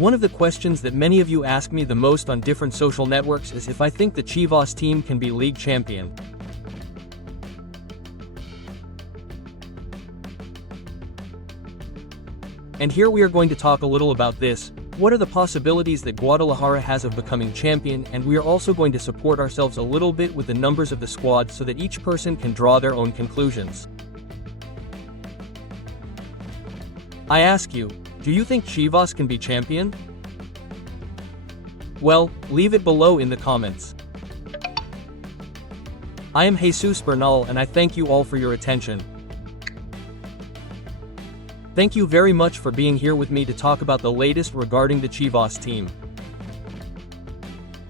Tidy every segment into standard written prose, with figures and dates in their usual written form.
One of the questions that many of you ask me the most on different social networks is if I think the Chivas team can be league champion. And here we are going to talk a little about this. What are the possibilities that Guadalajara has of becoming champion, and we are also going to support ourselves a little bit with the numbers of the squad so that each person can draw their own conclusions. I ask you, do you think Chivas can be champion? Well, leave it below in the comments. I am Jesus Bernal and I thank you all for your attention. Thank you very much for being here with me to talk about the latest regarding the Chivas team.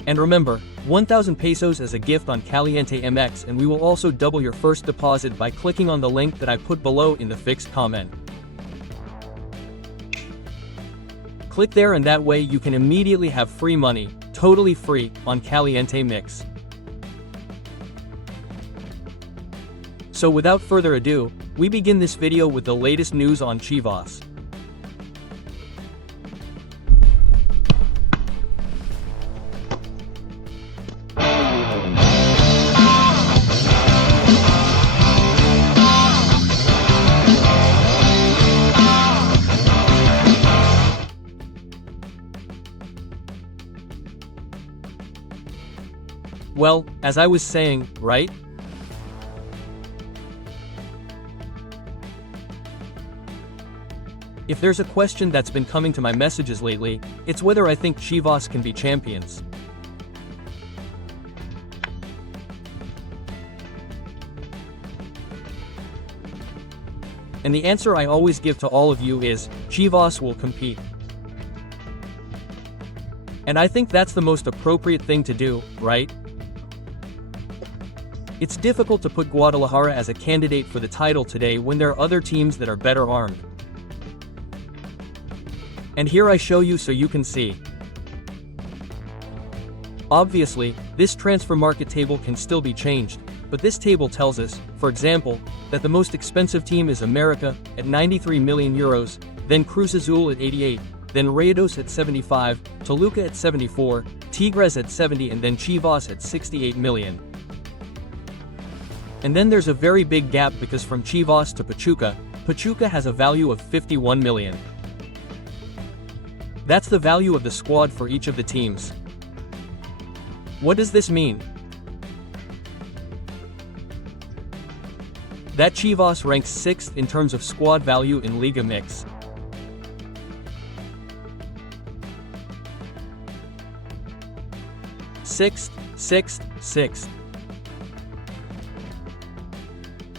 And remember, 1,000 pesos as a gift on Caliente MX, and we will also double your first deposit by clicking on the link that I put below in the fixed comment. Click there and that way you can immediately have free money, totally free, on Caliente Mix. So without further ado, we begin this video with the latest news on Chivas. Well, as I was saying, right? If there's a question that's been coming to my messages lately, it's whether I think Chivas can be champions. And the answer I always give to all of you is, Chivas will compete. And I think that's the most appropriate thing to do, right? It's difficult to put Guadalajara as a candidate for the title today when there are other teams that are better armed. And here I show you so you can see. Obviously, this transfer market table can still be changed, but this table tells us, for example, that the most expensive team is America at 93 million euros, then Cruz Azul at 88, then Rayados at 75, Toluca at 74, Tigres at 70, and then Chivas at 68 million. And then there's a very big gap because from Chivas to Pachuca, Pachuca has a value of 51 million. That's the value of the squad for each of the teams. What does this mean? That Chivas ranks 6th in terms of squad value in Liga Mix. Sixth.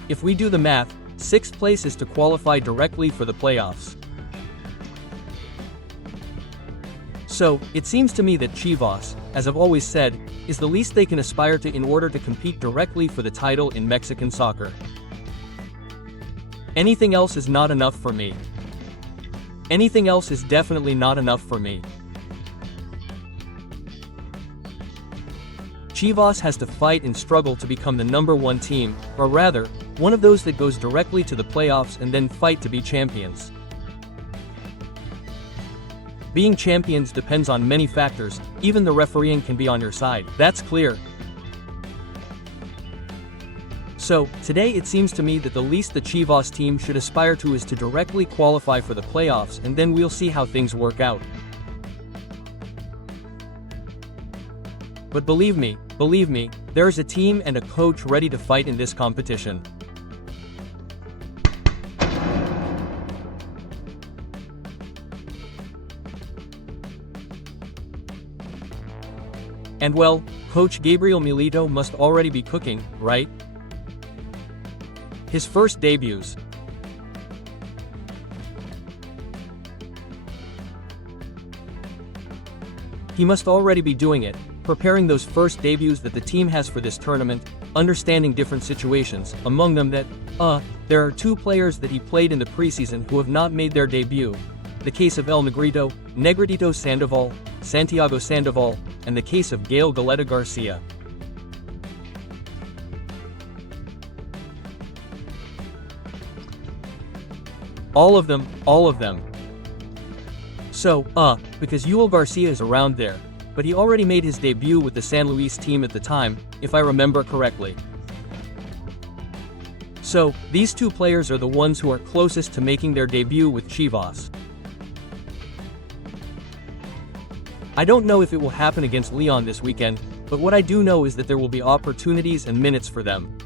If we do the math, 6th place is to qualify directly for the playoffs. So, it seems to me that Chivas, as I've always said, is the least they can aspire to in order to compete directly for the title in Mexican soccer. Anything else is not enough for me. Anything else is definitely not enough for me. Chivas has to fight and struggle to become the #1 team, or rather, one of those that goes directly to the playoffs and then fight to be champions. Being champions depends on many factors, even the refereeing can be on your side, that's clear. So, today it seems to me that the least the Chivas team should aspire to is to directly qualify for the playoffs, and then we'll see how things work out. But believe me, there is a team and a coach ready to fight in this competition. And well, Coach Gabriel Milito must already be cooking, right? His first debuts. He must already be doing it, preparing those first debuts that the team has for this tournament, understanding different situations, among them that, there are 2 players that he played in the preseason who have not made their debut. The case of El Negritito Sandoval, Santiago Sandoval, and the case of Gael Galeta Garcia. All of them. So, because Yul Garcia is around there, but he already made his debut with the San Luis team at the time, if I remember correctly. So, these two players are the ones who are closest to making their debut with Chivas. I don't know if it will happen against Leon this weekend, but what I do know is that there will be opportunities and minutes for them.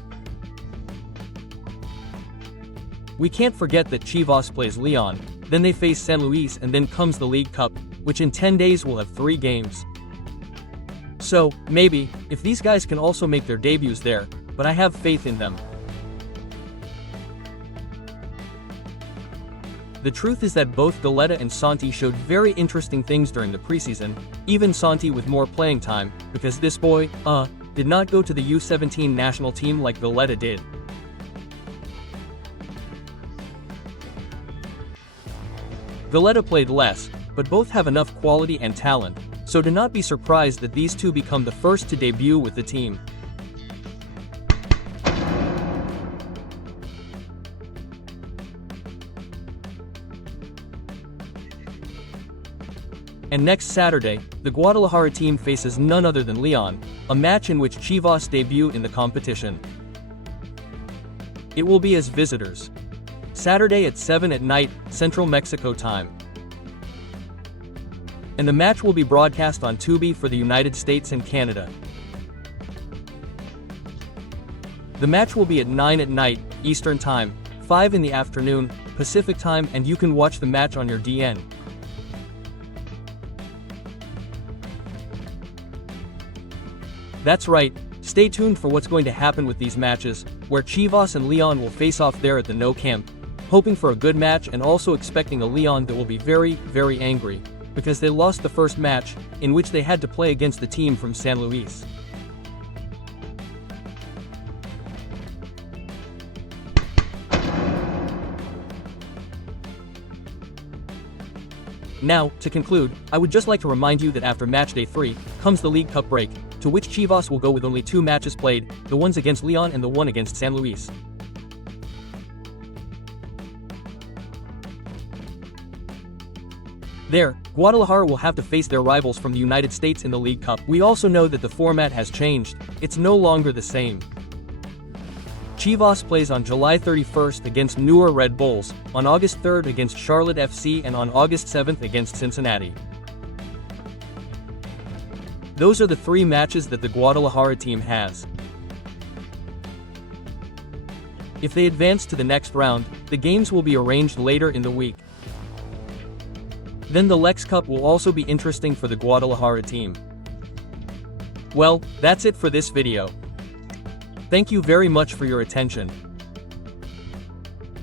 We can't forget that Chivas plays Leon, then they face San Luis, and then comes the League Cup, which in 10 days will have 3 games. So, maybe, if these guys can also make their debuts there, but I have faith in them. The truth is that both Goleta and Santi showed very interesting things during the preseason, even Santi with more playing time, because this boy, did not go to the U17 national team like Goleta did. Goleta played less, but both have enough quality and talent, so do not be surprised that these two become the first to debut with the team. And next Saturday, the Guadalajara team faces none other than Leon, a match in which Chivas debut in the competition. It will be as visitors. Saturday at 7 at night, Central Mexico time. And the match will be broadcast on Tubi for the United States and Canada. The match will be at 9 at night, Eastern Time, 5 in the afternoon, Pacific Time, and you can watch the match on your DN. That's right, stay tuned for what's going to happen with these matches, where Chivas and Leon will face off there at the No Camp, hoping for a good match and also expecting a Leon that will be very, very angry, because they lost the first match, in which they had to play against the team from San Luis. Now, to conclude, I would just like to remind you that after match day 3, comes the League Cup break, to which Chivas will go with only 2 matches played, the ones against Leon and the one against San Luis. There, Guadalajara will have to face their rivals from the United States in the League Cup. We also know that the format has changed, it's no longer the same. Chivas plays on July 31st against Newer Red Bulls, on August 3rd against Charlotte FC, and on August 7th against Cincinnati. Those are the 3 matches that the Guadalajara team has. If they advance to the next round, the games will be arranged later in the week. Then the Lex Cup will also be interesting for the Guadalajara team. Well, that's it for this video. Thank you very much for your attention.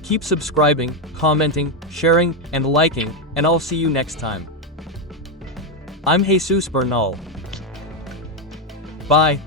Keep subscribing, commenting, sharing, and liking, and I'll see you next time. I'm Jesus Bernal. Bye.